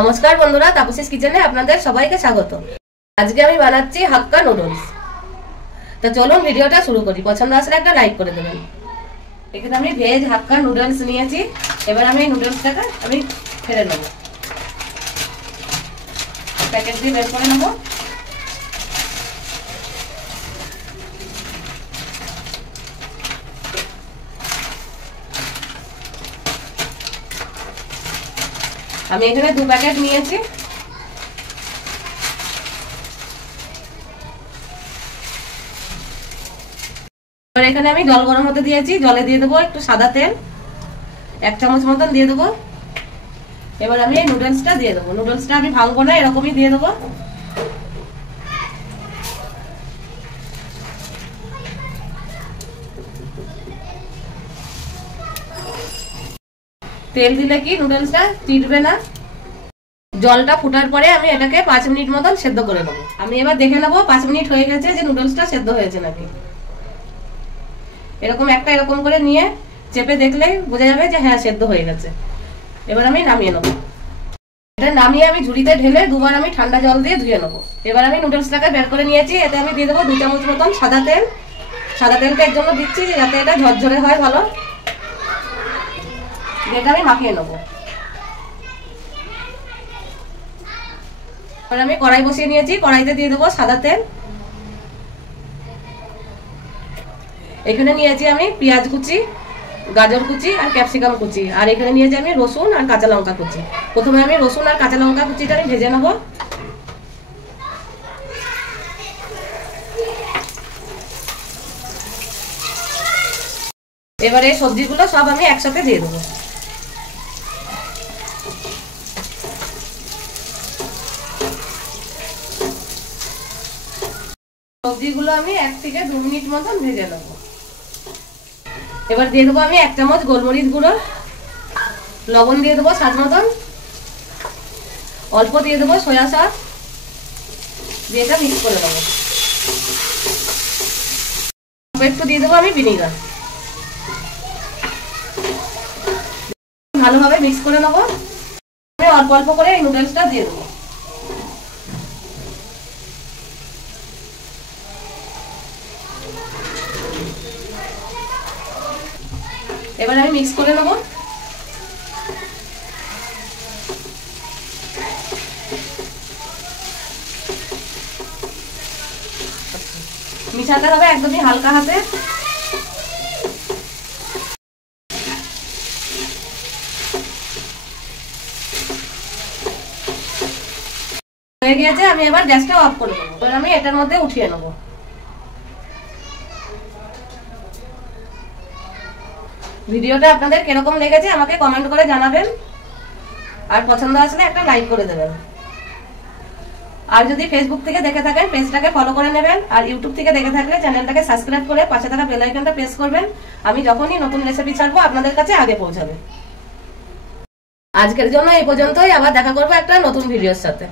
নমস্কার বন্ধুরা, তাপসীস কিচেনে আপনাদের সবাইকে স্বাগত। আজকে আমি বানাচ্ছি হাক্কা নুডলস। তো চলুন ভিডিওটা শুরু করি। পছন্দ আসলে একটা লাইক করে দেবেন। এখানে আমি ভেজ হাক্কা নুডলস নিয়েছি। এবার আমি নুডলসটাকে ফেলে নেব, প্যাকেট দিয়ে বের করে নেব। আমি এখানে 2 প্যাকেট নিয়েছি। এবার এখানে আমি জল গরম হতে দিয়েছি। জলে দিয়ে দেবো একটু সাদা তেল, 1 চামচ মতন দিয়ে দেবো। এবার আমি এই নুডলসটা দিয়ে দেবো। নুডলসটা আমি ভাঙবো না, এরকমই দিয়ে দেবো। তেল দিলে কি নুডলসটা চিটবে না। জলটা ফুটার পরে আমি এটাকে 5 মিনিট মতন সেদ্ধ করে নেবো। আমি এবার দেখে নেবো 5 মিনিট হয়ে গেছে যে নুডলসটা সেদ্ধ হয়েছে নাকি। এরকম করে নিয়ে চেপে দেখলে বোঝা যাবে যে হ্যাঁ সেদ্ধ হয়ে গেছে। এবার আমি নামিয়ে নেবো। এটা নামিয়ে আমি ঝুড়িতে ঢেলে 2 বার আমি ঠান্ডা জল দিয়ে ধুয়ে নেবো। এবার আমি নুডলসটাকে বের করে নিয়েছি। এতে আমি দিয়ে দেবো 2 চামচ মতন সাদা তেল। সাদা তেলটা এর জন্য দিচ্ছি যাতে এটা ঝরঝরে হয় ভালো। এটা আমি মাখিয়ে নেবো। এবার আমি কড়াই বসিয়ে নিয়েছি। কড়াইতে দিয়ে দেবো সাদা তেল। এখানে নিয়েছি আমি পেঁয়াজ কুচি, গাজর কুচি আর ক্যাপসিকাম কুচি। আর এখানে নিয়েছি আমি রসুন আর কাঁচা লঙ্কা কুচি। প্রথমে আমি রসুন আর কাঁচা লঙ্কা কুচিটা আমি ভেজে নেব। এবারে সবজিগুলো সব আমি একসাথে দিয়ে দেবো। সবজিগুলো আমি 1 থেকে 2 মিনিট মতন ভেজে নেব। এবার দিয়ে দেবো আমি 1 চামচ গোলমরিচ গুঁড়ো, লবণ দিয়ে দেবো স্বাদ মতন, অল্প দিয়ে দেবো সয়া সস, দিয়ে এটা মিক্স করে নেবো। একটু দিয়ে দেবো আমি ভিনেগার। ভালোভাবে মিক্স করে নেবো। আমি অল্প অল্প করে এই নুডলসটা দিয়ে দেবো। এবার আমি মিক্স করে নেব। মিশাতে হবে একদমই হালকা হাতে। হয়ে গিয়েছে, আমি এবার গ্যাসটা অফ করে দেবো। এবার আমি এটার মধ্যে উঠিয়ে নেব। ভিডিওটা আপনাদের কিরকম লেগেছে আমাকে কমেন্ট করে জানাবেন। আর পছন্দ আসলে একটা লাইক করে দেবেন। আর যদি ফেসবুক থেকে দেখে থাকেন পেজটাকে ফলো করে নেবেন। আর ইউটিউব থেকে দেখে থাকলে চ্যানেলটাকে সাবস্ক্রাইব করে পাশে থাকা বেল আইকনটা প্রেস করবেন। আমি যখনই নতুন রেসিপি ছাড়বো আপনাদের কাছে আগে পৌঁছাবে। আজকের জন্য এই পর্যন্তই। আবার দেখা করবো একটা নতুন ভিডিওর সাথে।